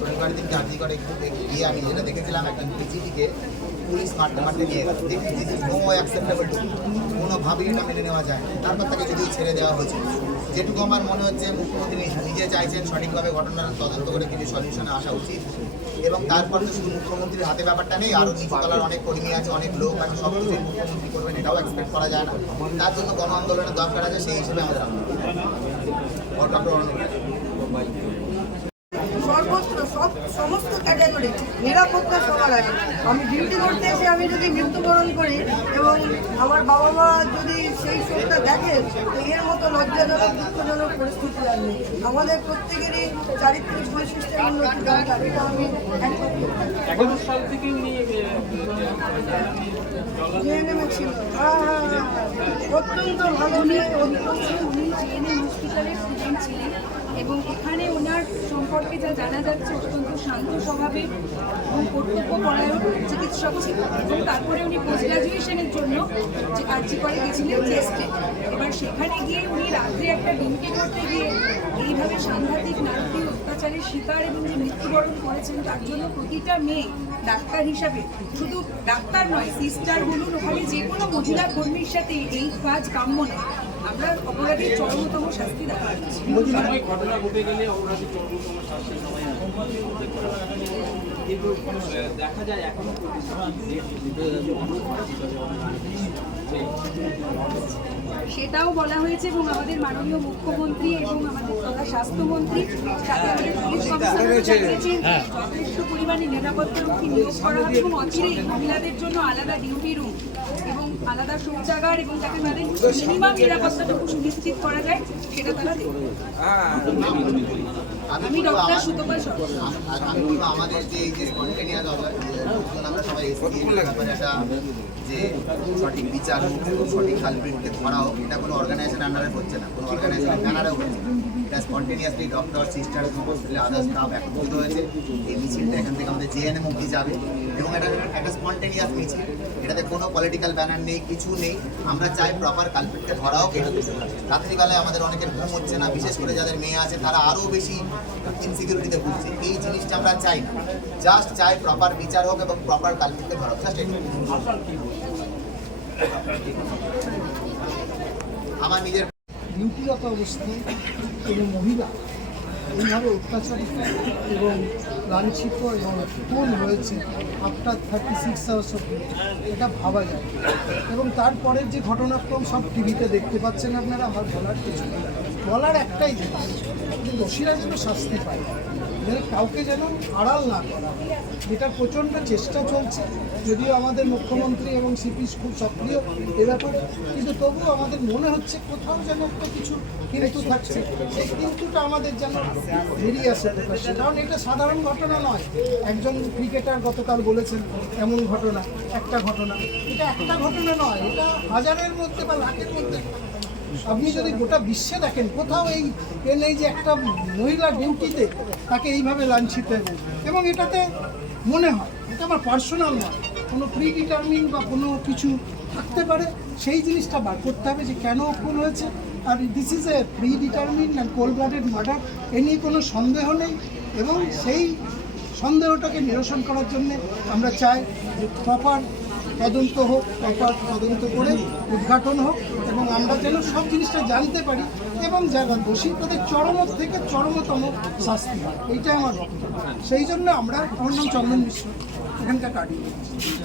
শনিবার দিনকে আর্জি করে গিয়ে আমি যেটা দেখেছিলাম একজন পিজিটিকে পুলিশ মারতে মারতে নিয়ে গেল। নো অ্যাকসেপ্টেবল টু, কোনোভাবেই এটা মেনে নেওয়া যায়। তারপর তাকে যদি ছেড়ে দেওয়া হয়েছে, যেটুকু আমার মনে হচ্ছে মুখ্যমন্ত্রী নিজে চাইছেন সঠিকভাবে ঘটনার তদন্ত করে কিছু সলিউশনে আসা উচিত। এবং তারপর তো শুধু মুখ্যমন্ত্রীর হাতে ব্যাপারটা নেই, আরও নিচুতলার অনেক কর্মী আছে, অনেক লোক আছে, সব কিছুই মুখ্যমন্ত্রী করবেন এটাও এক্সপেক্ট করা যায় না। তার জন্য গণ আন্দোলনের দরকার আছে, সেই হিসেবে আমাদের সর্বত্র সমস্ত ক্যাটাগরি নিরাপত্তা সবার আগে। আমি ডিউটি করতে এসে আমি যদি মৃত্যুবরণ করি এবং আমার বাবা মা যদি সেই শোকটা দেখেন, তো এর মতো লজ্জাজনক দুঃখজনক পরিস্থিতি আসবে। আমাদের প্রত্যেকেরই চারিত্রিক বৈশিষ্ট্যের উন্নতি দরকার, এটা আমি একদম সাল থেকে ছিল। অত্যন্ত ভালো মেয়ে, উনি জিএনএম হসপিটালের স্টুডেন্ট ছিলেন এবং এখানে ওনার সম্পর্কে যা জানা যাচ্ছে অত্যন্ত শান্ত স্বভাবের এবং কর্তব্যপরায়ণ চিকিৎসক ছিলেন। এবং তারপরে উনি পোস্ট গ্রাজুয়েশনের জন্য যে আর্জি করে গেছিলেন চেস্টে। এবার সেখানে গিয়ে উনি রাত্রে একটা ডিউটি করতে গিয়ে এইভাবে সাংঘাতিক নারকীয় অত্যাচারের শিকার এবং যে মৃত্যুবরণ করেছেন, তার জন্য প্রতিটা মেয়ে ডাক্তার হিসাবে, শুধু ডাক্তার নয়, সিস্টার বলুন, ওখানে যে কোনো মহিলা কর্মীর সাথে এই কাজ কাম্য না। আমরা অপরাধীর চরমতম শাস্তি দেখা যাচ্ছে। ঘটনা ঘটে গেলে অপরাধীর চরমতম শাস্তির সময় কিন্তু দেখা যায় এখনো সেটাও বলা হয়েছে এবং আমাদের মাননীয় মুখ্যমন্ত্রী এবং আমাদের তথা স্বাস্থ্যমন্ত্রী সাথে আমাদের পুলিশ কমিশনার জানিয়েছেন যথেষ্ট পরিমাণে নিরাপত্তারক্ষী নিয়োগ করা হবে এবং অচিরেই মহিলাদের জন্য আলাদা ডিউটি রুম এবং আলাদা শৌচাগার এবং তাকে তাদের মিনিমাম নিরাপত্তাটুকু সুনিশ্চিত করা যায় সেটা তারা দেখবে। আমি ডক্টর সুতপা সরকার। আমাদের যে এই যে স্পন্টেনিয়াস আমরা সবাই ব্যাপারে একটা যে সঠিক বিচার হোক এবং সঠিক কালপ্রিটকে ধরা হোক, এটা কোনো অর্গানাইজেশন আন্ডারে হচ্ছে না, কোনো অর্গানাইজেশনের ব্যানারেও হচ্ছে। এটা স্পন্টেনিয়াসলি ডক্টর, সিস্টার, হসপিটালে আদার স্টাফ একত্রিত হয়েছে। এই মিছিলটা এখান থেকে আমাদের জেএনএম অব্দি যাবে এবং এটা একটা স্পন্টেনিয়াস মিছিল, এটাতে কোনো পলিটিক্যাল ব্যানার নেই, কিছু নেই। আমরা চাই প্রপার কালপ্রিটকে ধরা হোক। এটা রাত্রিবেলায় আমাদের অনেকের ঘুম হচ্ছে না, বিশেষ করে যাদের মেয়ে আছে তারা আরও বেশি ইনসিকিউরিটিতে ভুগছে। এই জিনিসটা আমরা চাই না, জাস্ট চাই প্রপার বিচার হোক এবং প্রপার কালপ্রিটকে ধরা হোক। জাস্ট আমার নিজের ডিউটিরত অবস্থায় কোনো মহিলা এইভাবে অত্যাচারিত এবং লাঞ্ছিত এবং খুন হয়েছে আফটার 36 আওয়ার্স অফ ডিউটি, এটা ভাবা যায়। এবং তারপরের যে ঘটনাক্রম সব টিভিতে দেখতে পাচ্ছেন আপনারা। আমার বলার কিছু বলার একটাই জিনিস, যে দোষীরা যেন শাস্তি পায়, যেন কাউকে যেন আড়াল না করা, যেটা প্রচণ্ড চেষ্টা চলছে। যদিও আমাদের মুখ্যমন্ত্রী এবং সিপি খুব সক্রিয় এ ব্যাপারে, কিন্তু তবুও আমাদের মনে হচ্ছে কোথাও যেন একটা কিছু কিন্তু থাকছে। সেই কিন্তুটা আমাদের যেন বেরিয়ে আসে প্রকাশ্যে, কারণ এটা সাধারণ ঘটনা নয়। একজন ক্রিকেটার গতকাল বলেছেন এমন ঘটনা, একটা ঘটনা, এটা একটা ঘটনা নয়, এটা হাজারের মধ্যে বা লাখের মধ্যে। আপনি যদি গোটা বিশ্বে দেখেন, কোথাও এই নেই যে একটা মহিলা ডিউটিতে তাকে এইভাবে লাঞ্ছিত এবং এটাতে মনে হয়, এটা আমার পার্সোনাল নয়, কোনো প্রিডিটারমিন বা কোনো কিছু থাকতে পারে। সেই জিনিসটা বার করতে হবে যে কেন খুন হয়েছে। আর this is a predetermined and cold blooded murder, এ নিয়ে কোনো সন্দেহ নেই। এবং সেই সন্দেহটাকে নিরসন করার জন্যে আমরা চাই যে প্রপার তদন্ত হোক, প্রপার তদন্ত করে উদ্ঘাটন হোক এবং আমরা যেন সব জিনিসটা জানতে পারি এবং যারা দোষী তাদের চরম থেকে চরমতম শাস্তি হয়, এইটাই আমার বক্তব্য। সেই জন্য আমার নাম চন্দন মিশ্র, এখানকার কার্ডিওলজিস্ট।